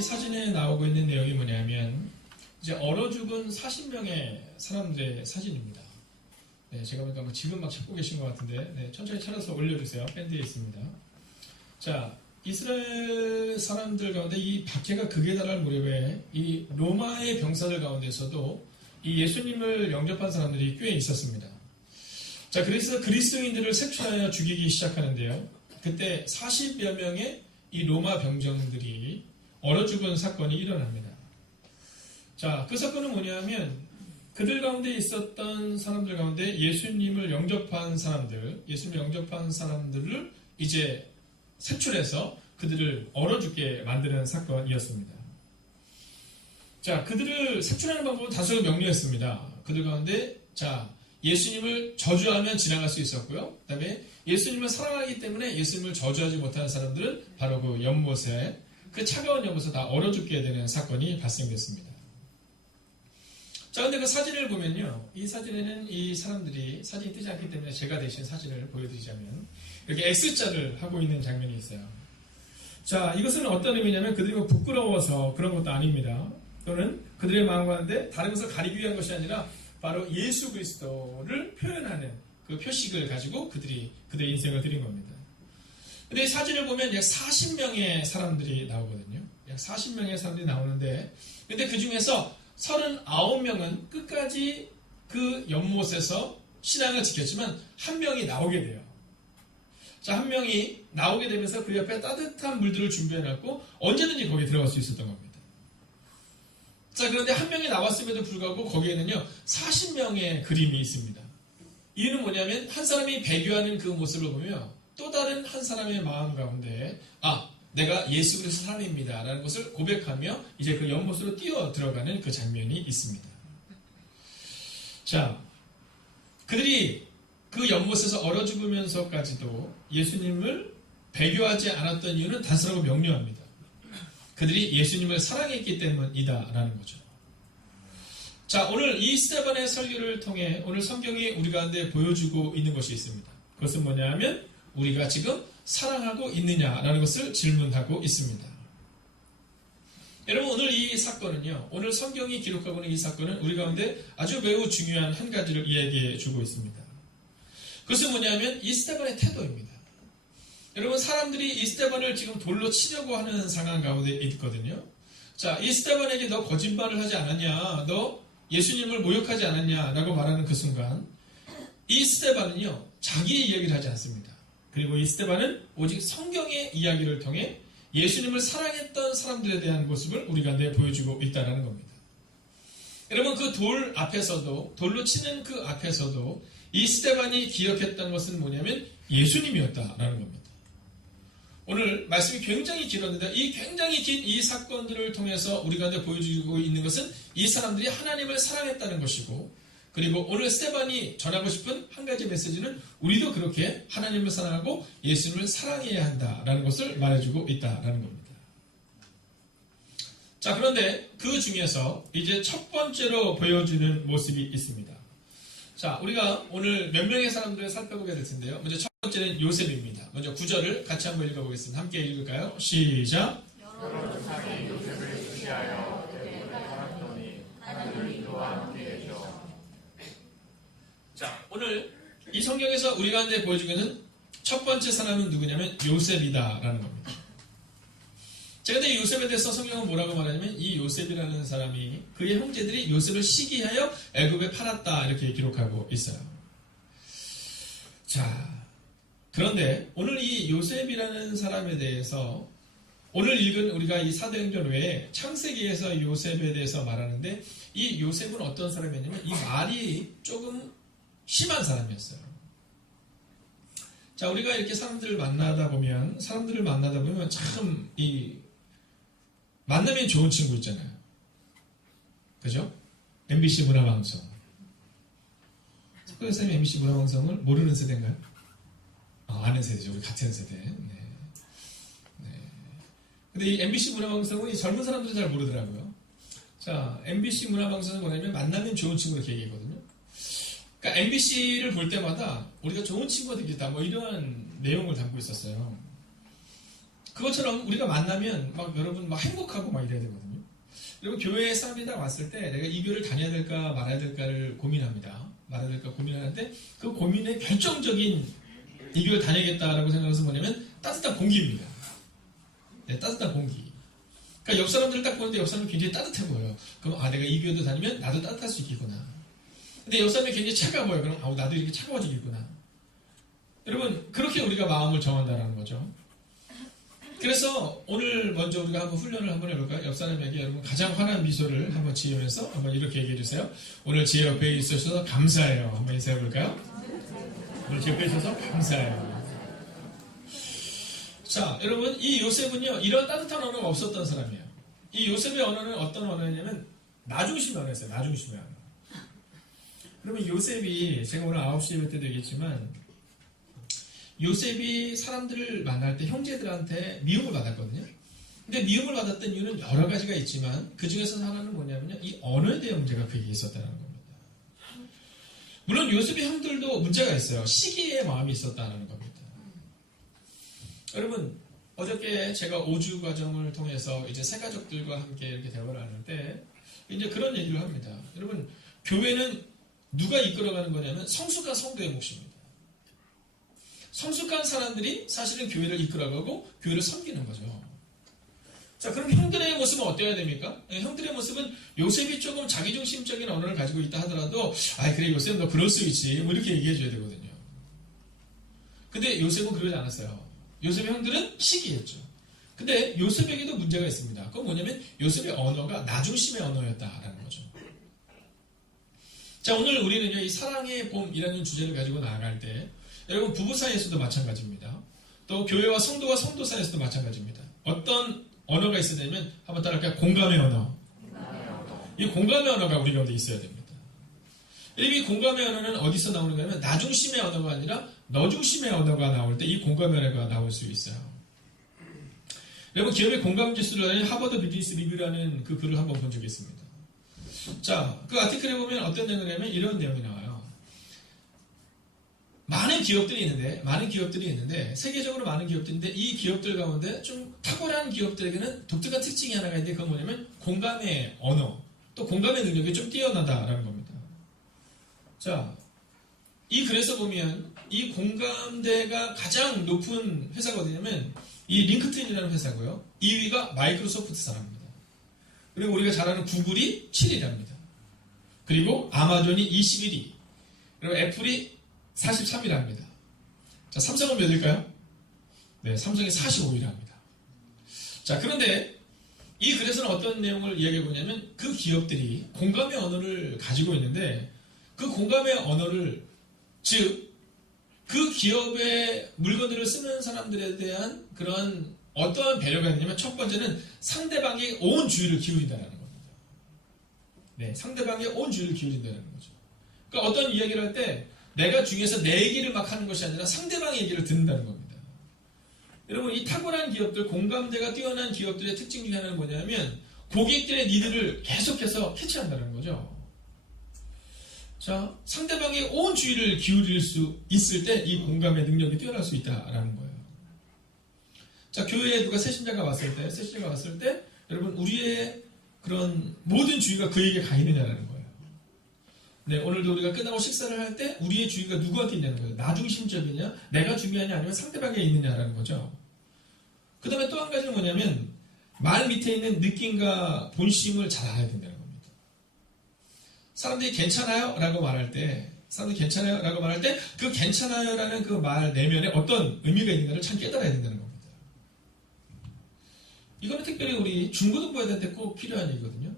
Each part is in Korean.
이 사진에 나오고 있는 내용이 뭐냐면 이제 얼어 죽은 40명의 사람들의 사진입니다. 네, 제가 보니까 뭐 지금 막 찾고 계신 것 같은데 네, 천천히 찾아서 올려주세요. 밴드에 있습니다. 자, 이스라엘 사람들 가운데 이 박해가 극에 달할 무렵에 이 로마의 병사들 가운데서도 이 예수님을 영접한 사람들이 꽤 있었습니다. 자, 그래서 그리스도인들을 색출하여 죽이기 시작하는데요. 그때 40여 명의 이 로마 병정들이 얼어 죽은 사건이 일어납니다. 자, 그 사건은 뭐냐면 그들 가운데 있었던 사람들 가운데 예수님을 영접한 사람들, 예수님을 영접한 사람들을 이제 색출해서 그들을 얼어 죽게 만드는 사건이었습니다. 자, 그들을 색출하는 방법은 다소 명료했습니다. 그들 가운데 자, 예수님을 저주하면 지나갈 수 있었고요. 그 다음에 예수님을 사랑하기 때문에 예수님을 저주하지 못하는 사람들은 바로 그 연못에 그 차가운 연못에 다 얼어 죽게 되는 사건이 발생됐습니다. 자, 근데 그 사진을 보면요. 이 사진에는 이 사람들이 사진이 뜨지 않기 때문에 제가 대신 사진을 보여드리자면 이렇게 X자를 하고 있는 장면이 있어요. 자, 이것은 어떤 의미냐면 그들이 뭐 부끄러워서 그런 것도 아닙니다. 또는 그들의 마음 가운데 다른 것을 가리기 위한 것이 아니라 바로 예수 그리스도를 표현하는 그 표식을 가지고 그들의 인생을 드린 겁니다. 근데 이 사진을 보면 약 40명의 사람들이 나오거든요. 약 40명의 사람들이 나오는데 근데 그 중에서 39명은 끝까지 그 연못에서 신앙을 지켰지만 한 명이 나오게 돼요. 자, 한 명이 나오게 되면서 그 옆에 따뜻한 물들을 준비해놨고 언제든지 거기에 들어갈 수 있었던 겁니다. 자, 그런데 한 명이 나왔음에도 불구하고 거기에는요 40명의 그림이 있습니다. 이유는 뭐냐면 한 사람이 배교하는 그 모습을 보면 또 다른 한 사람의 마음 가운데 내가 예수 그리스도 사람입니다 라는 것을 고백하며 이제 그 연못으로 뛰어 들어가는 그 장면이 있습니다. 자, 그들이 그 연못에서 얼어 죽으면서까지도 예수님을 배교하지 않았던 이유는 단순하고 명료합니다. 그들이 예수님을 사랑했기 때문이다라는 거죠. 자, 오늘 이 스데반의 설교를 통해 오늘 성경이 우리 가운데 보여주고 있는 것이 있습니다. 그것은 뭐냐 하면 우리가 지금 사랑하고 있느냐라는 것을 질문하고 있습니다. 여러분, 오늘 이 사건은요, 오늘 성경이 기록하고 있는 이 사건은 우리 가운데 아주 매우 중요한 한 가지를 이야기해 주고 있습니다. 그것은 뭐냐면 이 스데반의 태도입니다. 여러분, 사람들이 이 스데반을 지금 돌로 치려고 하는 상황 가운데 있거든요. 자, 이 스데반에게 너 거짓말을 하지 않았냐, 너 예수님을 모욕하지 않았냐 라고 말하는 그 순간 이 스데반은요 자기의 이야기를 하지 않습니다. 그리고 이 스데반은 오직 성경의 이야기를 통해 예수님을 사랑했던 사람들에 대한 모습을 우리 가운데 보여주고 있다는 겁니다. 여러분, 그 돌 앞에서도, 돌로 치는 그 앞에서도 이 스데반이 기억했던 것은 뭐냐면 예수님이었다라는 겁니다. 오늘 말씀이 굉장히 길었는데 이 굉장히 긴 이 사건들을 통해서 우리 가운데 보여주고 있는 것은 이 사람들이 하나님을 사랑했다는 것이고, 그리고 오늘 스데반이 전하고 싶은 한 가지 메시지는 우리도 그렇게 하나님을 사랑하고 예수님을 사랑해야 한다라는 것을 말해주고 있다라는 겁니다. 자, 그런데 그 중에서 이제 첫 번째로 보여주는 모습이 있습니다. 자, 우리가 오늘 몇 명의 사람들을 살펴보게 될 텐데요. 먼저 첫 번째는 요셉입니다. 먼저 9절을 같이 한번 읽어보겠습니다. 함께 읽을까요? 시작! 여러 조상의 요셉을 의지하여 대부를 살았더니 하나님이 그와 함께 계셔. 자, 오늘 이 성경에서 우리 가운데 보여주기는 첫 번째 사람은 누구냐면 요셉이다라는 겁니다. 자, 근데 이 요셉에 대해서 성경은 뭐라고 말하냐면 이 요셉이라는 사람이 그의 형제들이 요셉을 시기하여 애굽에 팔았다 이렇게 기록하고 있어요. 자, 그런데 오늘 이 요셉이라는 사람에 대해서 오늘 읽은 우리가 이 사도행전 외에 창세기에서 요셉에 대해서 말하는데 이 요셉은 어떤 사람이었냐면 이 말이 조금 심한 사람이었어요. 자, 우리가 이렇게 사람들을 만나다 보면 참 만나면 좋은 친구 있잖아요. 그죠? MBC 문화방송. 석근 선생님 MBC 문화방송을 모르는 세대인가요? 아는 세대죠. 우리 같은 세대. 네. 근데 이 MBC 문화방송은 이 젊은 사람들은 잘 모르더라고요. 자, MBC 문화방송은 뭐냐면 만나면 좋은 친구 이렇게 얘기하거든요. 그러니까 MBC를 볼 때마다 우리가 좋은 친구가 되겠다 뭐 이런 내용을 담고 있었어요. 그것처럼 우리가 만나면 막 여러분 막 행복하고 막 이래야 되거든요. 여러분 교회에 사람이 딱 왔을 때 내가 이 교회를 다녀야 될까 말아야 될까를 고민합니다. 말아야 될까 고민하는데 그 고민의 결정적인 이 교회를 다녀야겠다라고 생각해서 뭐냐면 따뜻한 공기입니다. 네, 따뜻한 공기. 그러니까 옆 사람들을 딱 보는데 옆 사람이 굉장히 따뜻해 보여요. 그럼 내가 이 교회도 다니면 나도 따뜻할 수 있겠구나. 근데 옆 사람이 굉장히 차가워요. 그럼 나도 이렇게 차가워지겠구나. 여러분 그렇게 우리가 마음을 정한다는 거죠. 그래서 오늘 먼저 우리가 한번 훈련을 한번 해볼까요? 옆 사람에게 여러분 가장 환한 미소를 한번 지으면서 한번 이렇게 얘기해 주세요. 오늘 제 옆에 있으셔서 감사해요. 한번 인사해 볼까요? 오늘 제 옆에 있어서 감사해요. 자, 여러분 이 요셉은요 이런 따뜻한 언어가 없었던 사람이에요. 이 요셉의 언어는 어떤 언어냐면 나 중심의 언어였어요. 나 중심의 언어. 그러면 요셉이 제가 오늘 9시 예배 때도 얘기했지만 요셉이 사람들을 만날 때 형제들한테 미움을 받았거든요. 근데 미움을 받았던 이유는 여러 가지가 있지만 그 중에서 하나는 뭐냐면요. 이 언어에 대한 문제가 그게 있었다는 겁니다. 물론 요셉의 형들도 문제가 있어요. 시기의 마음이 있었다는 겁니다. 여러분 어저께 제가 5주 과정을 통해서 이제 새 가족들과 함께 이렇게 대화를 하는데 이제 그런 얘기를 합니다. 여러분 교회는 누가 이끌어가는 거냐면 성숙한 성도의 몫입니다. 성숙한 사람들이 사실은 교회를 이끌어가고 교회를 섬기는 거죠. 자, 그럼 형들의 모습은 어때야 됩니까? 형들의 모습은 요셉이 조금 자기중심적인 언어를 가지고 있다 하더라도 그래 요셉 너 그럴 수 있지 뭐 이렇게 얘기해 줘야 되거든요. 근데 요셉은 그러지 않았어요. 요셉의 형들은 시기했죠. 근데 요셉에게도 문제가 있습니다. 그건 뭐냐면 요셉의 언어가 나 중심의 언어였다라는 거죠. 자, 오늘 우리는요 이 사랑의 봄이라는 주제를 가지고 나아갈 때 여러분 부부 사이에서도 마찬가지입니다. 또 교회와 성도와 성도 사이에서도 마찬가지입니다. 어떤 언어가 있어야 되면 한번 따라할까요? 공감의 언어. 이 공감의 언어가 우리 가운데 있어야 됩니다. 이 공감의 언어는 어디서 나오는 거냐면 나 중심의 언어가 아니라 너 중심의 언어가 나올 때 이 공감의 언어가 나올 수 있어요. 여러분 기업의 공감 지수를 하는 하버드 비즈니스 리뷰라는 그 글을 한번 본 적이 있습니다. 자, 그 아티클에 보면 어떤 내용이냐면 이런 내용이 나와요. 많은 기업들이 있는데 세계적으로 많은 기업들인데 이 기업들 가운데 좀 탁월한 기업들에게는 독특한 특징이 하나가 있는데 그건 뭐냐면 공감의 언어 또 공감의 능력이 좀 뛰어나다라는 겁니다. 자, 이 글에서 보면 이 공감대가 가장 높은 회사가 어디냐면 이 링크트인이라는 회사고요. 2위가 마이크로소프트 사람입니다. 그리고 우리가 잘 아는 구글이 7위랍니다. 그리고 아마존이 21위 그리고 애플이 43위랍니다. 자, 삼성은 몇일까요? 네, 삼성이 45위랍니다. 자, 그런데 이 글에서는 어떤 내용을 이야기해 보냐면 그 기업들이 공감의 언어를 가지고 있는데 그 공감의 언어를 즉 그 기업의 물건들을 쓰는 사람들에 대한 그런 어떠한 배려가 있냐면 첫 번째는 상대방의 온 주의를 기울인다는 겁니다. 네, 상대방의 온 주의를 기울인다는 거죠. 그러니까 어떤 이야기를 할 때 내가 중에서 내 얘기를 막 하는 것이 아니라 상대방의 얘기를 듣는다는 겁니다. 여러분 이 탁월한 기업들, 공감대가 뛰어난 기업들의 특징 중에 하나는 뭐냐면 고객들의 니드를 계속해서 캐치한다는 거죠. 자, 상대방의 온 주의를 기울일 수 있을 때 이 공감의 능력이 뛰어날 수 있다라는 거예요. 자, 교회에 누가 새신자가 왔을 때 여러분 우리의 그런 모든 주의가 그에게 가 있느냐라는 거예요. 네, 오늘도 우리가 끝나고 식사를 할 때 우리의 주의가 누구한테 있냐는 거예요. 나 중심적이냐, 내가 중요하냐 아니면 상대방에 있느냐라는 거죠. 그 다음에 또 한 가지는 뭐냐면 말 밑에 있는 느낌과 본심을 잘 알아야 된다는 겁니다. 사람들이 괜찮아요? 라고 말할 때 그 괜찮아요? 라는 그 말 내면에 어떤 의미가 있는가를 참 깨달아야 된다는 겁니다. 이거는 특별히 우리 중고등부 애들한테 꼭 필요한 얘기거든요.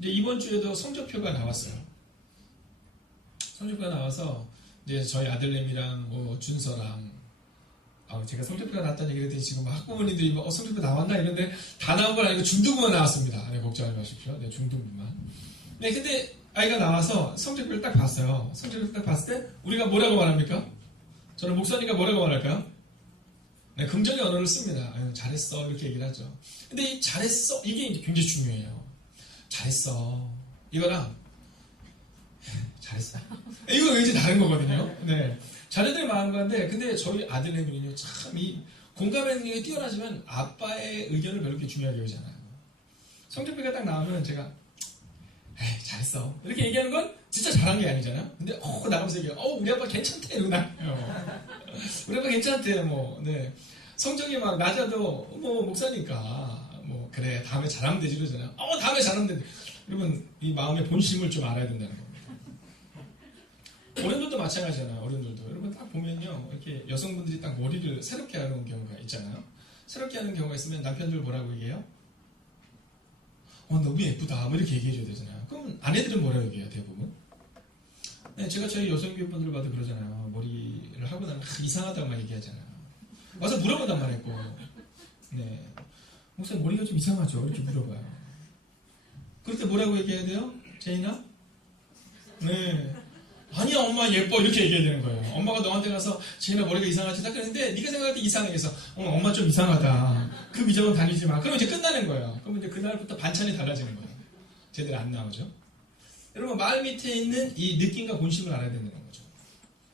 이제 이번 주에도 성적표가 나왔어요. 성적표가 나와서 이제 저희 아들내미랑 뭐 준서랑 제가 성적표가 나왔다는 얘기를 했더니 지금 학부모님들이 뭐 성적표 나왔나 이런데 다 나온 건 아니고 중등부만 나왔습니다. 네, 걱정하지 마십시오. 네, 중등부만. 네, 근데 아이가 나와서 성적표를 딱 봤어요. 성적표를 딱 봤을 때 우리가 뭐라고 말합니까? 저는 목사님과 뭐라고 말할까요? 네, 긍정의 언어를 씁니다. 아유, 잘했어 이렇게 얘기를 하죠. 근데 이 잘했어 이게 이제 굉장히 중요해요. 잘했어 이거랑 잘했어 이거 굉장히 다른 거거든요. 네, 자녀들의 마음가인데 근데 저희 아들내미는요 참 이 공감의 능력이 뛰어나지만 아빠의 의견을 별로 그렇게 중요하게 여기지 않아요. 성적표가 딱 나오면 제가 에이 잘했어 이렇게 얘기하는 건 진짜 잘한 게 아니잖아요. 근데 나가면서 얘기해요. 우리 아빠 괜찮대 이러고 나요. 우리 아빠 괜찮대 뭐 네. 성적이 막 낮아도 뭐 목사니까 뭐 그래 다음에 잘하면 되지 그러잖아요. 다음에 잘하면 돼. 여러분 이 마음의 본심을 좀 알아야 된다는 겁니다. 어른들도 마찬가지잖아요. 어른들도 여러분 딱 보면요 이렇게 여성분들이 딱 머리를 새롭게 하는 경우가 있잖아요. 새롭게 하는 경우가 있으면 남편들 뭐라고 얘기해요? 너무 예쁘다 뭐 이렇게 얘기해줘야 되잖아요. 그럼 아내들은 뭐라고 얘기해요 대부분? 네, 제가 저희 여성교육분들 봐도 그러잖아요. 머리를 하고 나면 이상하다고만 얘기하잖아요. 와서 물어본단 말이고 네. 목사님 머리가 좀 이상하죠? 이렇게 물어봐요. 그럴 때 뭐라고 얘기해야 돼요? 제인아? 네. 아니야 엄마 예뻐 이렇게 얘기해야 되는 거예요. 엄마가 너한테 가서 제인아 머리가 이상하지 딱 그랬는데 네가 생각할 때 이상해 해서 엄마 좀 이상하다. 그 미적은 다니지 마. 그럼 이제 끝나는 거예요. 그럼 이제 그날부터 반찬이 달라지는 거예요. 제대로 안 나오죠. 여러분 말 밑에 있는 이 느낌과 본심을 알아야 된다는 거죠.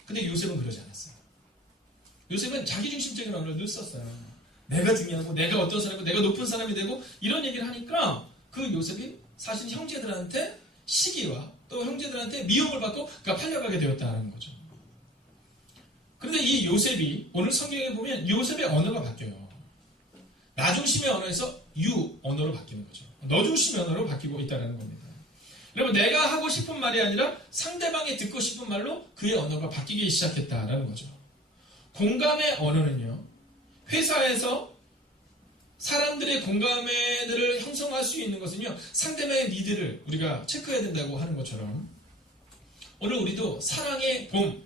근데 요셉은 그러지 않았어요. 요셉은 자기중심적인 언어를 늘 썼어요. 내가 중요하고 내가 어떤 사람이고 내가 높은 사람이 되고 이런 얘기를 하니까 그 요셉이 사실 형제들한테 시기와 또 형제들한테 미움을 받고 그가 팔려가게 되었다는 거죠. 그런데 이 요셉이 오늘 성경에 보면 요셉의 언어가 바뀌어요. 나 중심의 언어에서 유 언어로 바뀌는 거죠. 너 중심의 언어로 바뀌고 있다는 겁니다. 여러분 내가 하고 싶은 말이 아니라 상대방이 듣고 싶은 말로 그의 언어가 바뀌기 시작했다라는 거죠. 공감의 언어는요. 회사에서 사람들의 공감대를 형성할 수 있는 것은요. 상대방의 니드를 우리가 체크해야 된다고 하는 것처럼 오늘 우리도 사랑의 봄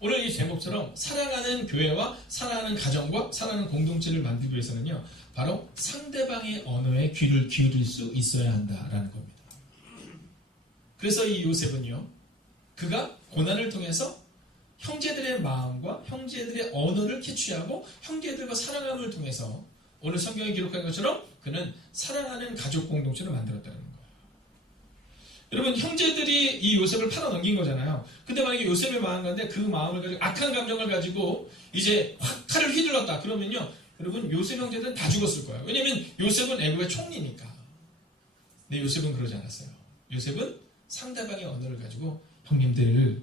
오늘 이 제목처럼 사랑하는 교회와 사랑하는 가정과 사랑하는 공동체를 만들기 위해서는요. 바로 상대방의 언어에 귀를 기울일 수 있어야 한다라는 겁니다. 그래서 이 요셉은요. 그가 고난을 통해서 형제들의 마음과 형제들의 언어를 캐치하고 형제들과 사랑함을 통해서 오늘 성경에 기록한 것처럼 그는 사랑하는 가족 공동체를 만들었다는 거예요. 여러분 형제들이 이 요셉을 팔아넘긴 거잖아요. 근데 만약에 요셉의 마음 가운데 그 마음을 가지고 악한 감정을 가지고 이제 확 칼을 휘둘렀다 그러면요. 여러분 요셉 형제들은 다 죽었을 거예요. 왜냐하면 요셉은 애국의 총리니까. 근데 요셉은 그러지 않았어요. 요셉은 상대방의 언어를 가지고 형님들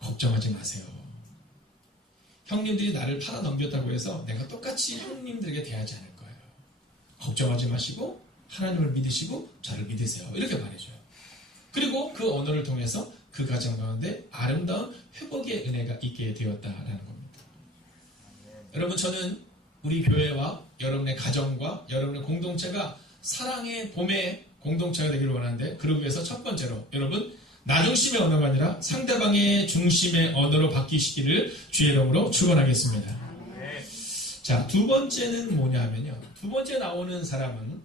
걱정하지 마세요. 형님들이 나를 팔아넘겼다고 해서 내가 똑같이 형님들에게 대하지 않을 거예요. 걱정하지 마시고 하나님을 믿으시고 저를 믿으세요. 이렇게 말해줘요. 그리고 그 언어를 통해서 그 가정 가운데 아름다운 회복의 은혜가 있게 되었다라는 겁니다. 여러분 저는 우리 교회와 여러분의 가정과 여러분의 공동체가 사랑의 봄의 공동체가 되기를 원하는데 그러기 위해서 첫 번째로 여러분 나 중심의 언어가 아니라 상대방의 중심의 언어로 바뀌시기를 주의 이름으로 축원하겠습니다. 자, 두 번째는 뭐냐 하면요. 두 번째 나오는 사람은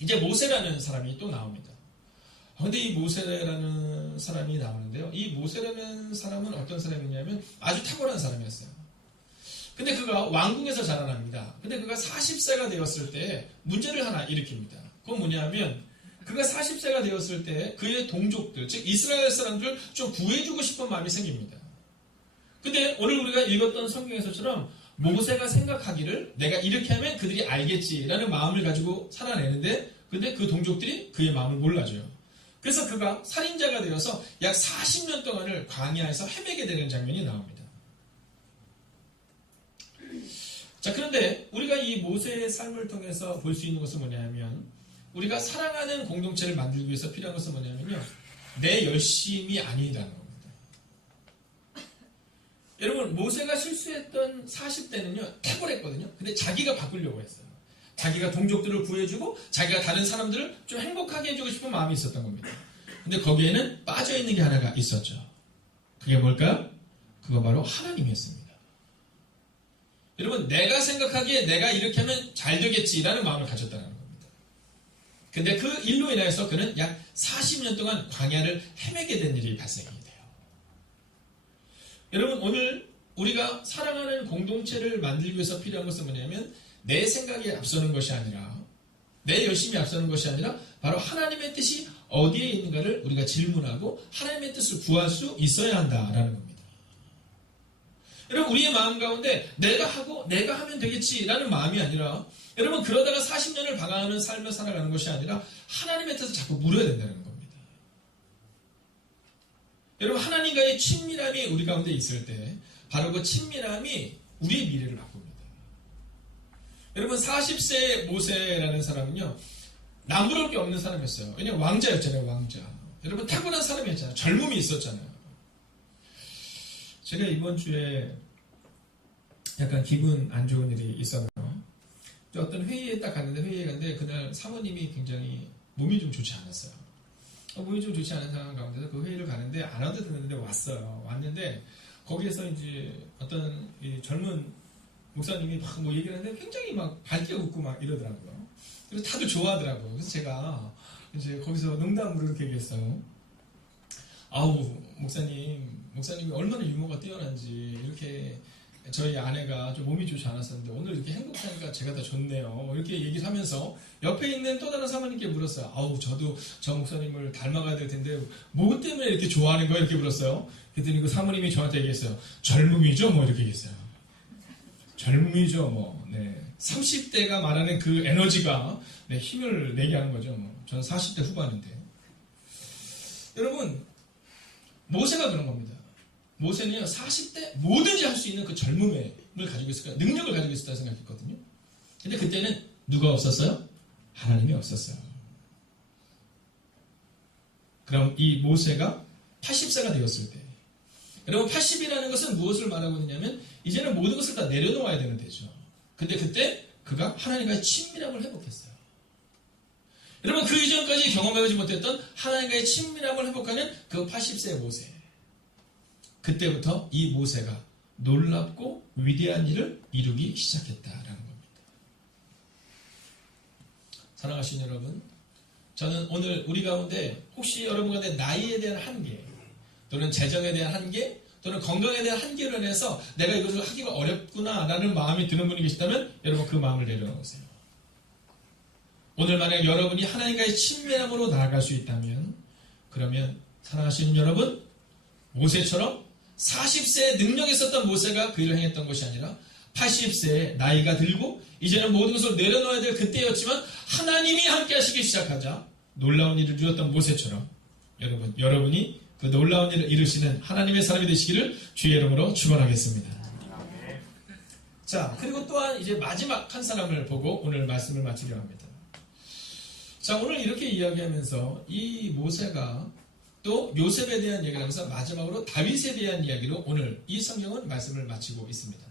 이제 모세라는 사람이 또 나옵니다. 근데 이 모세라는 사람이 나오는데요. 이 모세라는 사람은 어떤 사람이냐면 아주 탁월한 사람이었어요. 근데 그가 왕궁에서 자라납니다. 근데 그가 40세가 되었을 때 문제를 하나 일으킵니다. 그건 뭐냐면 그가 40세가 되었을 때 그의 동족들, 즉 이스라엘 사람들을 좀 구해주고 싶은 마음이 생깁니다. 근데 오늘 우리가 읽었던 성경에서처럼 모세가 생각하기를 내가 이렇게 하면 그들이 알겠지라는 마음을 가지고 살아내는데 근데 그 동족들이 그의 마음을 몰라줘요. 그래서 그가 살인자가 되어서 약 40년 동안을 광야에서 헤매게 되는 장면이 나옵니다. 자, 그런데 우리가 이 모세의 삶을 통해서 볼 수 있는 것은 뭐냐면 우리가 사랑하는 공동체를 만들기 위해서 필요한 것은 뭐냐면요. 내 열심이 아니라는 겁니다. 여러분 모세가 실수했던 40대는요. 탁월했거든요. 근데 자기가 바꾸려고 했어요. 자기가 동족들을 구해주고 자기가 다른 사람들을 좀 행복하게 해주고 싶은 마음이 있었던 겁니다. 근데 거기에는 빠져있는 게 하나가 있었죠. 그게 뭘까요? 그거 바로 하나님이었습니다. 여러분 내가 생각하기에 내가 이렇게 하면 잘 되겠지라는 마음을 가졌다는 겁니다. 근데 그 일로 인해서 그는 약 40년 동안 광야를 헤매게 된 일이 발생이 돼요. 여러분 오늘 우리가 사랑하는 공동체를 만들기 위해서 필요한 것은 뭐냐면 내 생각이 앞서는 것이 아니라 내 열심이 앞서는 것이 아니라 바로 하나님의 뜻이 어디에 있는가를 우리가 질문하고 하나님의 뜻을 구할 수 있어야 한다라는 겁니다. 여러분 우리의 마음 가운데 내가 하고 내가 하면 되겠지라는 마음이 아니라 여러분 그러다가 40년을 방황하는 삶을 살아가는 것이 아니라 하나님의 뜻을 자꾸 물어야 된다는 겁니다. 여러분 하나님과의 친밀함이 우리 가운데 있을 때 바로 그 친밀함이 우리의 미래를 바꿉니다. 여러분 40세 모세라는 사람은요 남부러울 게 없는 사람이었어요. 왜냐하면 왕자였잖아요. 왕자. 여러분 탁월한 사람이었잖아요. 젊음이 있었잖아요. 제가 이번 주에 약간 기분 안 좋은 일이 있었네요. 어떤 회의에 딱 갔는데 회의에 갔는데 그날 사모님이 굉장히 몸이 좀 좋지 않았어요. 몸이 좀 좋지 않은 상황 가운데서 그 회의를 가는데 안 와도 되는데 왔어요. 왔는데 거기에서 이제 어떤 이 젊은 목사님이 막 뭐 얘기를 하는데 굉장히 막 밝게 웃고 막 이러더라고요. 그래서 다들 좋아하더라고요. 그래서 제가 이제 거기서 농담으로 이렇게 얘기했어요. 아우 목사님이 얼마나 유머가 뛰어난지 이렇게 저희 아내가 좀 몸이 좋지 않았었는데 오늘 이렇게 행복하니까 제가 더 좋네요. 이렇게 얘기를 하면서 옆에 있는 또 다른 사모님께 물었어요. 아우 저도 저 목사님을 닮아가야 될 텐데 뭐 때문에 이렇게 좋아하는 거야? 이렇게 물었어요. 그랬더니 그 사모님이 저한테 얘기했어요. 젊음이죠? 뭐 이렇게 얘기했어요. 젊음이죠? 뭐. 네. 30대가 말하는 그 에너지가 네, 힘을 내게 하는 거죠. 뭐. 저는 40대 후반인데. 여러분 모세가 그런 겁니다. 모세는요 40대 뭐든지 할 수 있는 그 젊음을 가지고 있을 거예요. 능력을 가지고 있었다고 생각했거든요. 근데 그때는 누가 없었어요? 하나님이 없었어요. 그럼 이 모세가 80세가 되었을 때 여러분 80이라는 것은 무엇을 말하고 있느냐면 이제는 모든 것을 다 내려놓아야 되는 데죠. 근데 그때 그가 하나님과의 친밀함을 회복했어요. 여러분 그 이전까지 경험해보지 못했던 하나님과의 친밀함을 회복하는 그 80세의 모세. 그때부터 이 모세가 놀랍고 위대한 일을 이루기 시작했다라는 겁니다. 사랑하시는 여러분, 저는 오늘 우리 가운데 혹시 여러분 가운데 나이에 대한 한계 또는 재정에 대한 한계 또는 건강에 대한 한계로 인해서 내가 이것을 하기가 어렵구나라는 마음이 드는 분이 계시다면 여러분 그 마음을 내려놓으세요. 오늘 만약 여러분이 하나님과의 친밀함으로 나아갈 수 있다면 그러면 사랑하시는 여러분 모세처럼 40세에 능력이 있었던 모세가 그 일을 행했던 것이 아니라 80세에 나이가 들고 이제는 모든 것을 내려놓아야 될 그때였지만 하나님이 함께 하시기 시작하자 놀라운 일을 이루었던 모세처럼 여러분이 그 놀라운 일을 이루시는 하나님의 사람이 되시기를 주의 이름으로 축원하겠습니다. 자, 그리고 또한 이제 마지막 한 사람을 보고 오늘 말씀을 마치려 합니다. 자, 오늘 이렇게 이야기하면서 이 모세가 또 요셉에 대한 얘기를 하면서 마지막으로 다윗에 대한 이야기로 오늘 이 성경은 말씀을 마치고 있습니다.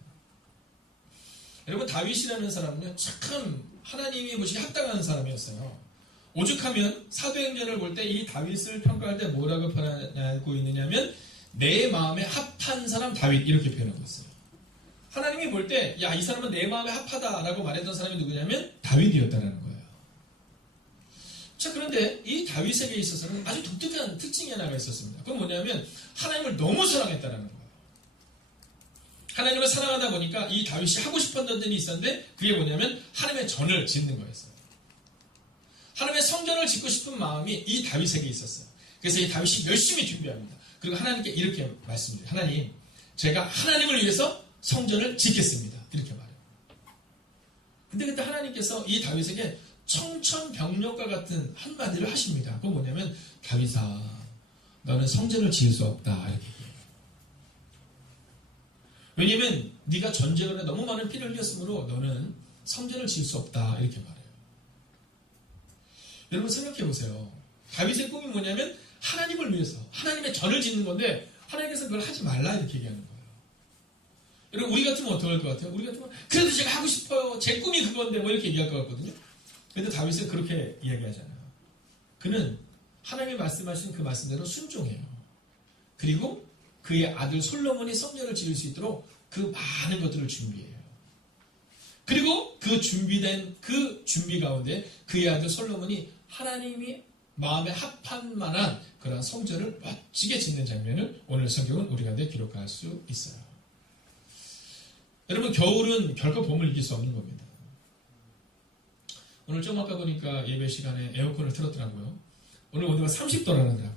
여러분 다윗이라는 사람은요 참 하나님이 보시기에 합당한 사람이었어요. 오죽하면 사도행전을 볼 때 이 다윗을 평가할 때 뭐라고 표현하고 있느냐면 내 마음에 합한 사람 다윗 이렇게 표현하고 있어요. 하나님이 볼 때 야, 이 사람은 내 마음에 합하다라고 말했던 사람이 누구냐면 다윗이었다는 거예요. 자, 그런데 이 다윗에게 있어서는 아주 독특한 특징이 하나가 있었습니다. 그건 뭐냐면 하나님을 너무 사랑했다는 거예요. 하나님을 사랑하다 보니까 이 다윗이 하고 싶었던 일이 있었는데 그게 뭐냐면 하나님의 전을 짓는 거였어요. 하나님의 성전을 짓고 싶은 마음이 이 다윗에게 있었어요. 그래서 이 다윗이 열심히 준비합니다. 그리고 하나님께 이렇게 말씀드려요. 하나님, 제가 하나님을 위해서 성전을 짓겠습니다. 이렇게 말해요. 근데 그때 하나님께서 이 다윗에게 청천벽력과 같은 한마디를 하십니다. 그건 뭐냐면 다윗아, 너는 성전을 지을 수 없다. 이렇게 얘기해요. 왜냐면 네가 전쟁을 해 너무 많은 피를 흘렸으므로 너는 성전을 지을 수 없다. 이렇게 말해요. 여러분 생각해 보세요. 다윗의 꿈이 뭐냐면 하나님을 위해서 하나님의 전을 짓는 건데 하나님께서 그걸 하지 말라 이렇게 얘기하는 거예요. 여러분 우리 같으면 어떻게 할 것 같아요? 우리 같으면 그래도 제가 하고 싶어요. 제 꿈이 그건데 뭐 이렇게 얘기할 것 같거든요. 그런데 다윗은 그렇게 이야기하잖아요. 그는 하나님이 말씀하신 그 말씀대로 순종해요. 그리고 그의 아들 솔로몬이 성전을 지을 수 있도록 그 많은 것들을 준비해요. 그리고 그 준비된 그 준비 가운데 그의 아들 솔로몬이 하나님이 마음에 합한 만한 그런 성전을 멋지게 짓는 장면을 오늘 성경은 우리 가운데 기록할 수 있어요. 여러분 겨울은 결코 봄을 이길 수 없는 겁니다. 오늘 좀 아까 보니까 예배 시간에 에어컨을 틀었더라고요. 오늘 온도가 30도라는 거예요.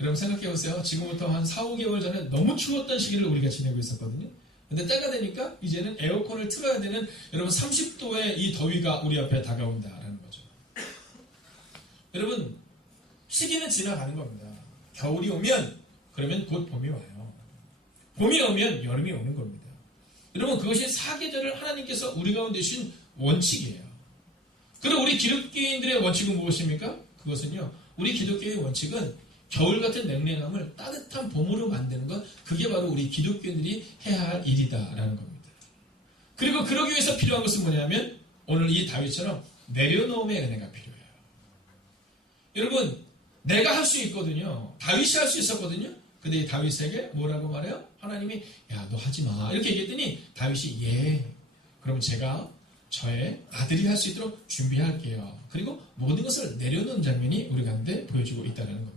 여러분 생각해 보세요. 지금부터 한 4, 5개월 전에 너무 추웠던 시기를 우리가 지내고 있었거든요. 근데 때가 되니까 이제는 에어컨을 틀어야 되는 여러분 30도의 이 더위가 우리 앞에 다가온다라는 거죠. 여러분 시기는 지나가는 겁니다. 겨울이 오면 그러면 곧 봄이 와요. 봄이 오면 여름이 오는 겁니다. 여러분 그것이 사계절을 하나님께서 우리 가운데 주신 원칙이에요. 그럼 우리 기독교인들의 원칙은 무엇입니까? 그것은요. 우리 기독교의 원칙은 겨울 같은 냉랭함을 따뜻한 봄으로 만드는 것, 그게 바로 우리 기독교인들이 해야 할 일이다라는 겁니다. 그리고 그러기 위해서 필요한 것은 뭐냐면 오늘 이 다윗처럼 내려놓음의 은혜가 필요해요. 여러분 내가 할 수 있거든요. 다윗이 할 수 있었거든요. 근데 이 다윗에게 뭐라고 말해요? 하나님이 야 너 하지 마 이렇게 얘기했더니 다윗이 예 그럼 제가 저의 아들이 할 수 있도록 준비할게요. 그리고 모든 것을 내려놓은 장면이 우리 가운데 보여주고 있다는 겁니다.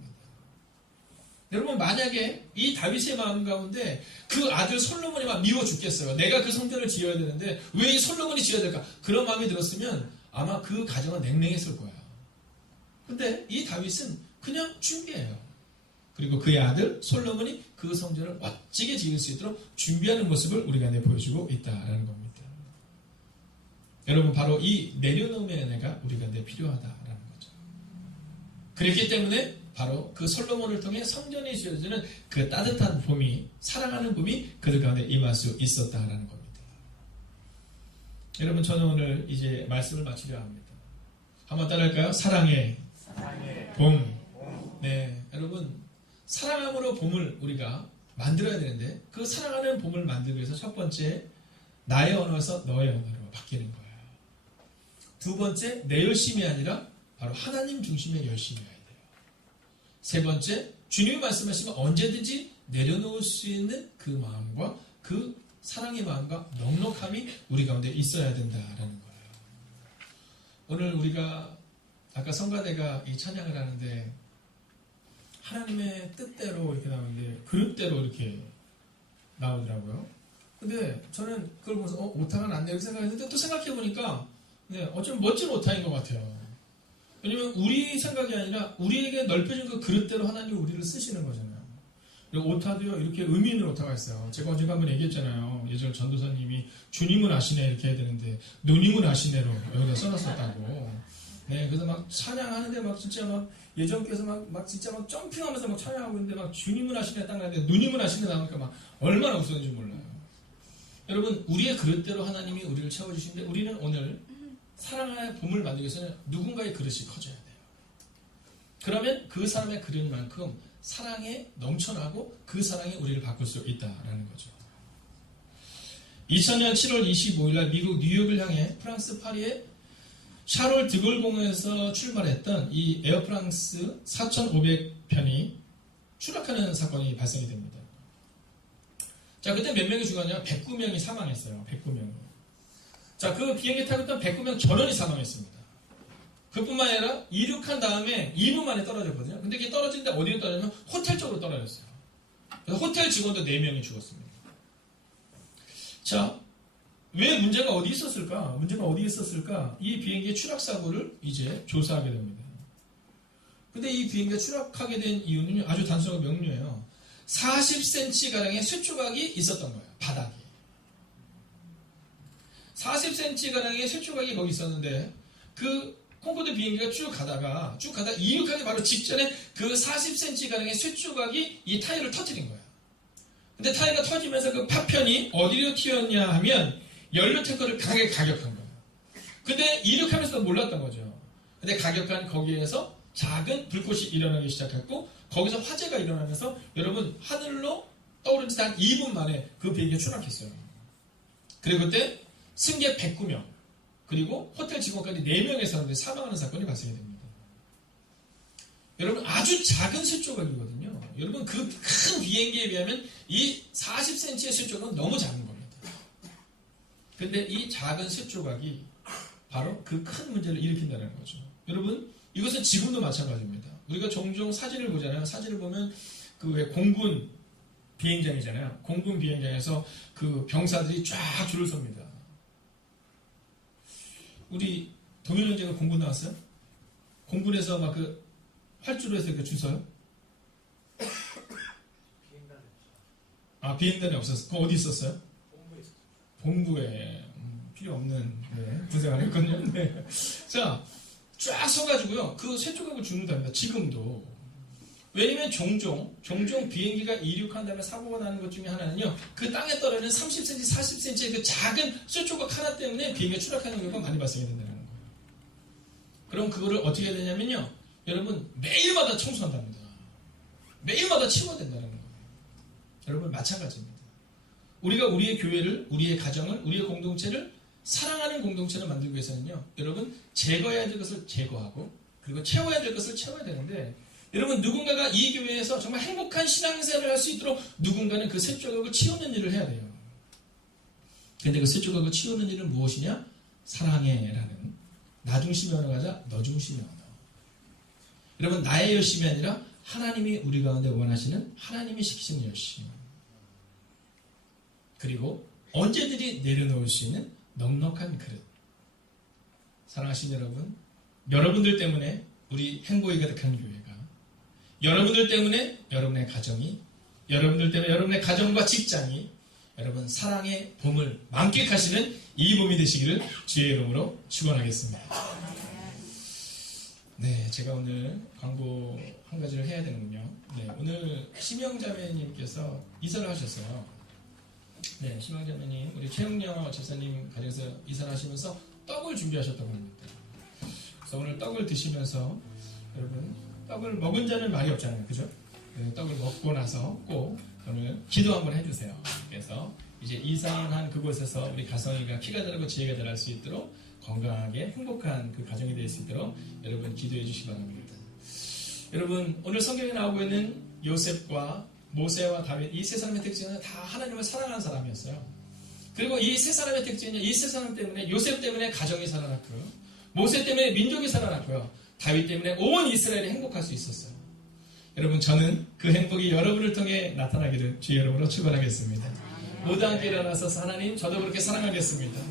여러분 만약에 이 다윗의 마음 가운데 그 아들 솔로몬이 막 미워 죽겠어요. 내가 그 성전을 지어야 되는데 왜 이 솔로몬이 지어야 될까? 그런 마음이 들었으면 아마 그 가정은 냉랭했을 거야. 근데 이 다윗은 그냥 준비해요. 그리고 그의 아들 솔로몬이 그 성전을 멋지게 지을 수 있도록 준비하는 모습을 우리 가운데 보여주고 있다는 겁니다. 여러분 바로 이 내려놓음의 은혜가 우리 가운데 필요하다라는 거죠. 그렇기 때문에 바로 그 솔로몬을 통해 성전이 지어지는 그 따뜻한 봄이 사랑하는 봄이 그들 가운데 임할 수 있었다라는 겁니다. 여러분 저는 오늘 이제 말씀을 마치려 합니다. 한번 따라할까요? 사랑의 봄. 네, 여러분 사랑함으로 봄을 우리가 만들어야 되는데 그 사랑하는 봄을 만들기 위해서 첫 번째 나의 언어에서 너의 언어로 바뀌는 거예요. 두 번째 내 열심이 아니라 바로 하나님 중심의 열심이어야 돼요. 세 번째 주님이 말씀하시면 언제든지 내려놓을 수 있는 그 마음과 그 사랑의 마음과 넉넉함이 우리 가운데 있어야 된다라는 거예요. 오늘 우리가 아까 성가대가 이 찬양을 하는데 하나님의 뜻대로 이렇게 나오는데 그릇대로 이렇게 나오더라고요. 근데 저는 그걸 보면서 오타가 났네 이렇게 생각했는데 또 생각해보니까 네, 어쩌면 멋진 오타인 것 같아요. 왜냐면 우리 생각이 아니라 우리에게 넓혀진 그 그릇대로 하나님이 우리를 쓰시는 거잖아요. 그리고 오타도요 이렇게 의미 있는 오타가 있어요. 제가 언젠가 한번 얘기했잖아요. 예전 전도사님이 주님은 아시네 이렇게 해야 되는데 누님은 아시네로 여기다 써놨었다고. 네, 그래서 막 찬양하는데 막 진짜 막 예전께서 막 진짜 막 점핑하면서 막 찬양하고 있는데 막 주님은 아시네 딱 나는데 누님은 아시네 나오니까 막 얼마나 웃었는지 몰라요. 여러분 우리의 그릇대로 하나님이 우리를 채워주시는데 우리는 오늘 사랑의 봄을 만들기 위해서는 누군가의 그릇이 커져야 돼요. 그러면 그 사람의 그릇만큼 사랑에 넘쳐나고 그 사랑이 우리를 바꿀 수 있다라는 거죠. 2000년 7월 25일 날 미국 뉴욕을 향해 프랑스 파리의 샤롤 드골 공항에서 출발했던 이 에어프랑스 4,500편이 추락하는 사건이 발생이 됩니다. 자, 그때 몇 명이 죽었냐? 109명이 사망했어요. 109명이. 자, 그 비행기 타고 있던 109명 전원이 사망했습니다. 그뿐만 아니라 이륙한 다음에 2분 만에 떨어졌거든요. 근데 이게 떨어지는데 어디로 떨어졌냐면 호텔 쪽으로 떨어졌어요. 그래서 호텔 직원도 4명이 죽었습니다. 자, 왜 문제가 어디 있었을까? 문제가 어디 있었을까? 이 비행기의 추락 사고를 이제 조사하게 됩니다. 근데 이 비행기가 추락하게 된 이유는 아주 단순하고 명료해요. 40cm가량의 쇠조각이 있었던 거예요. 바닥에. 40cm가량의 쇠조각이 거기 있었는데 그 콩코드 비행기가 쭉 가다가 이륙하기 바로 직전에 그 40cm가량의 쇠조각이 이 타이어를 터뜨린 거예요. 근데 타이어가 터지면서 그 파편이 어디로 튀었냐 하면 연료 탱커를 강하게 가격한 거예요. 근데 이륙하면서도 몰랐던 거죠. 근데 가격한 거기에서 작은 불꽃이 일어나기 시작했고 거기서 화재가 일어나면서 여러분 하늘로 떠오른 지 한 2분 만에 그 비행기가 추락했어요. 그리고 그때 승객 109명 그리고 호텔 직원까지 4명의 사람들이 사망하는 사건이 발생이 됩니다. 여러분 아주 작은 쇠조각이거든요. 여러분 그 큰 비행기에 비하면 이 40cm의 쇠조각은 너무 작은 겁니다. 근데 이 작은 쇠조각이 바로 그 큰 문제를 일으킨다는 거죠. 여러분 이것은 지금도 마찬가지입니다. 우리가 종종 사진을 보잖아요. 사진을 보면 그 왜 공군 비행장이잖아요. 공군 비행장에서 그 병사들이 쫙 줄을 섭니다. 우리 동현 형제가 공군 나왔어요? 공군에서 막 그 활주로에서 그 줄 서요? 아, 비행단이 없었어. 그거 어디 있었어요? 본부에. 필요 없는, 분석을 했거든요. 네. 자, 쫙 서가지고요. 그 세 조각을 죽는답니다. 지금도. 왜냐면 종종 비행기가 이륙한 다음에 사고가 나는 것 중에 하나는요. 그 땅에 떨어지는 30cm, 40cm의 그 작은 쇠 조각 하나 때문에 비행기가 추락하는 경우가 많이 발생이 된다는 거예요. 그럼 그거를 어떻게 해야 되냐면요. 여러분, 매일마다 청소한답니다. 매일마다 치워야 된다는 거예요. 여러분, 마찬가지입니다. 우리가 우리의 교회를, 우리의 가정을, 우리의 공동체를 사랑하는 공동체를 만들기 위해서는요. 여러분, 제거해야 될 것을 제거하고 그리고 채워야 될 것을 채워야 되는데 여러분, 누군가가 이 교회에서 정말 행복한 신앙생활을 할 수 있도록 누군가는 그 새 조각을 치우는 일을 해야 돼요. 근데 그 새 조각을 치우는 일은 무엇이냐? 사랑해라는 나 중심의 언어가 아니라 너 중심의 언어. 여러분, 나의 열심이 아니라 하나님이 우리 가운데 원하시는 하나님이 시키시는 열심. 그리고 언제든지 내려놓을 수 있는 넉넉한 그릇. 사랑하신 여러분, 여러분들 때문에 우리 행복이 가득한 교회가, 여러분들 때문에 여러분의 가정이, 여러분들 때문에 여러분의 가정과 직장이 여러분 사랑의 봄을 만끽하시는 이 봄이 되시기를 주의 이름으로 축원하겠습니다. 네, 제가 오늘 광고 한 가지를 해야 되는군요. 네, 오늘 심영자매님께서 이사를 하셨어요. 네, 심영자매님, 우리 최영녀 집사님 가정에서 이사를 하시면서 떡을 준비하셨다고 합니다. 그래서 오늘 떡을 드시면서 여러분, 떡을 먹은 자는 말이 없잖아요. 그죠? 네, 떡을 먹고 나서 꼭 오늘 기도 한번 해주세요. 그래서 이제 이사한 그곳에서 우리 가성이가 키가 자라고 지혜가 자랄 수 있도록 건강하게 행복한 그 가정이 될 수 있도록 여러분 기도해 주시기 바랍니다. 여러분, 오늘 성경에 나오고 있는 요셉과 모세와 다윗, 이 세 사람의 특징은 다 하나님을 사랑하는 사람이었어요. 그리고 이 세 사람의 특징은 이 세 사람 때문에, 요셉 때문에 가정이 살아났고요, 모세 때문에 민족이 살아났고요, 다윗 때문에 온 이스라엘이 행복할 수 있었어요. 여러분, 저는 그 행복이 여러분을 통해 나타나기를 주의 이름으로 축원하겠습니다. 모두 함께 일어나서 하나님, 저도 그렇게 사랑하겠습니다.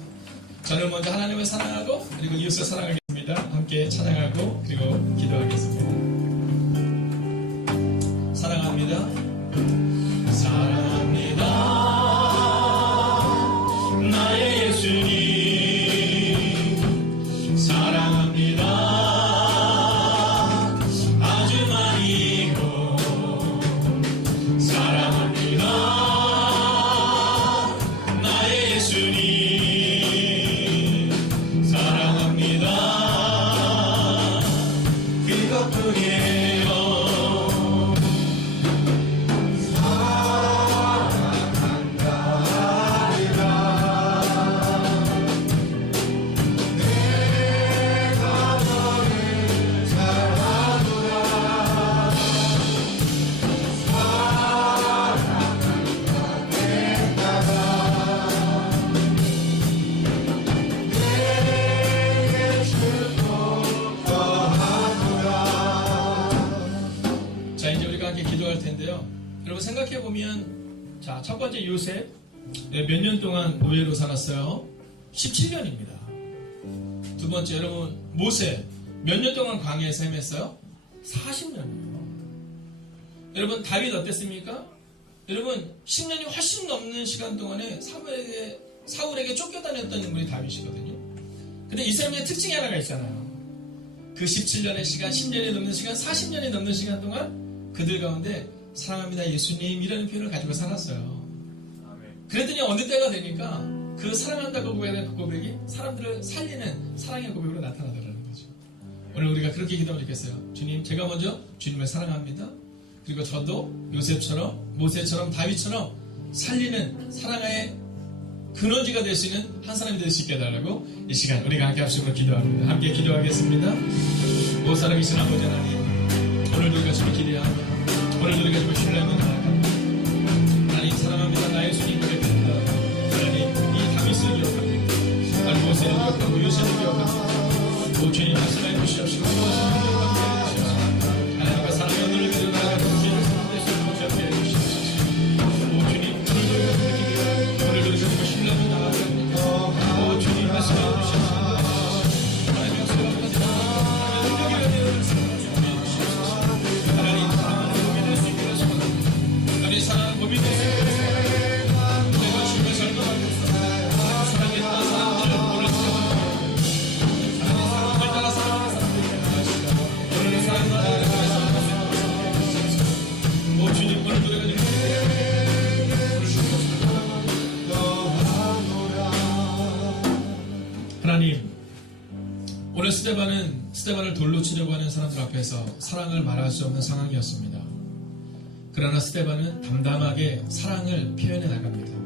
저는 먼저 하나님을 사랑하고 그리고 이웃을 사랑하겠습니다. 함께 찬양하고 그리고 기도하겠습니다. 사랑합니다. 사랑합니다. 나의 예수님 사랑합니다. 아주 많이고 사랑합니다. 나의 예수님 사랑합니다. 그것뿐이에요. 여러분 생각해보면, 자, 첫 번째 요셉, 몇 년 동안 노예로 살았어요? 17년입니다. 두 번째, 여러분, 모세, 몇 년 동안 광야에서 헤맸어요? 40년이에요. 여러분, 다윗 어땠습니까? 여러분, 10년이 훨씬 넘는 시간 동안에 사울에게 쫓겨다녔던 인물이 다윗이거든요. 근데 이 사람의 특징이 하나가 있잖아요. 그 17년의 시간, 10년이 넘는 시간, 40년이 넘는 시간 동안 그들 가운데 사랑합니다 예수님 이라는 표현을 가지고 살았어요. 그랬더니 어느 때가 되니까 그 사랑한다고 고백하는 그 고백이 사람들을 살리는 사랑의 고백으로 나타나더라는 거죠. 오늘 우리가 그렇게 기도하면 좋겠어요. 주님, 제가 먼저 주님을 사랑합니다. 그리고 저도 요셉처럼, 모세처럼, 다윗처럼 살리는 사랑의 근원지가 될 수 있는 한 사람이 될 수 있게 해달라고 이 시간 우리가 함께 합심으로 기도합니다. 함께 기도하겠습니다. 오 살아계신 아버지 하나님, 오늘도 이것을 기대하며 오늘도 우리가 좀 신뢰하며 나아갑니다. 하나님 사랑합니다. 나의 예수님 고백합니다. 하나님 이 다윗을 기억합니다. 하나님 모세를 기억하고 요셉을 기억합니다. 오 주님 말씀해 주시옵시고 하나님과 사랑의 오늘을 그리고 나아가는 주님의 삶대시를 보셨게 해주시옵소서. 오 주님 오늘도 우리가 좀 신뢰하며 나아갑니다. 오 주님 말씀해 주시옵소서. 하나님의 소원까지 하나님의 능력이 하나님 사랑하는 봄이 될 수 있게 하소서. 하나님 사랑하는 봄이 될 수 있게 하소서. 하나님, 오늘 스데반을 돌로 치려고 하는 사람들 앞에서 사랑을 말할 수 없는 상황이었습니다. 그러나 스데반은 담담하게 사랑을 표현해 나갑니다.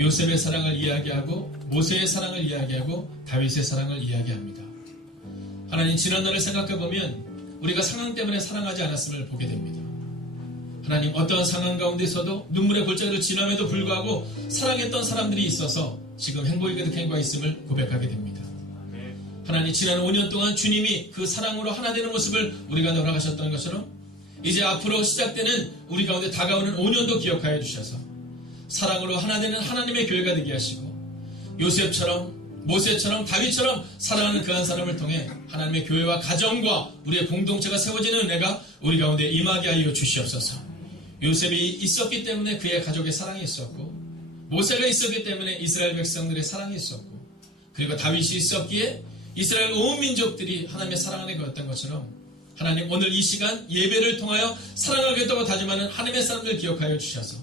요셉의 사랑을 이야기하고 모세의 사랑을 이야기하고 다윗의 사랑을 이야기합니다. 하나님, 지난 날을 생각해 보면 우리가 상황 때문에 사랑하지 않았음을 보게 됩니다. 하나님, 어떠한 상황 가운데서도 눈물의 골짜기를 지남에도 불구하고 사랑했던 사람들이 있어서 지금 행복이 가득한 바 있음을 고백하게 됩니다. 하나님, 지난 5년 동안 주님이 그 사랑으로 하나 되는 모습을 우리가 허락하셨던 것처럼 이제 앞으로 시작되는 우리 가운데 다가오는 5년도 기억하여 주셔서 사랑으로 하나 되는 하나님의 교회가 되게 하시고 요셉처럼 모세처럼 다윗처럼 사랑하는 그 한 사람을 통해 하나님의 교회와 가정과 우리의 공동체가 세워지는 은혜가 우리 가운데 임하게 하여 주시옵소서. 요셉이 있었기 때문에 그의 가족의 사랑이 있었고 모세가 있었기 때문에 이스라엘 백성들의 사랑이 있었고 그리고 다윗이 있었기에 이스라엘 온 민족들이 하나님의 사랑 안에 거였던 것처럼 하나님, 오늘 이 시간 예배를 통하여 사랑하겠다고 다짐하는 하나님의 사람들 기억하여 주셔서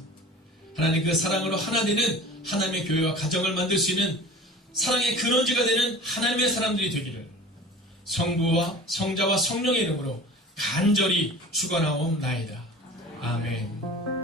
하나님, 그 사랑으로 하나 되는 하나님의 교회와 가정을 만들 수 있는 사랑의 근원지가 되는 하나님의 사람들이 되기를 성부와 성자와 성령의 이름으로 간절히 축원하옵나이다. 아멘.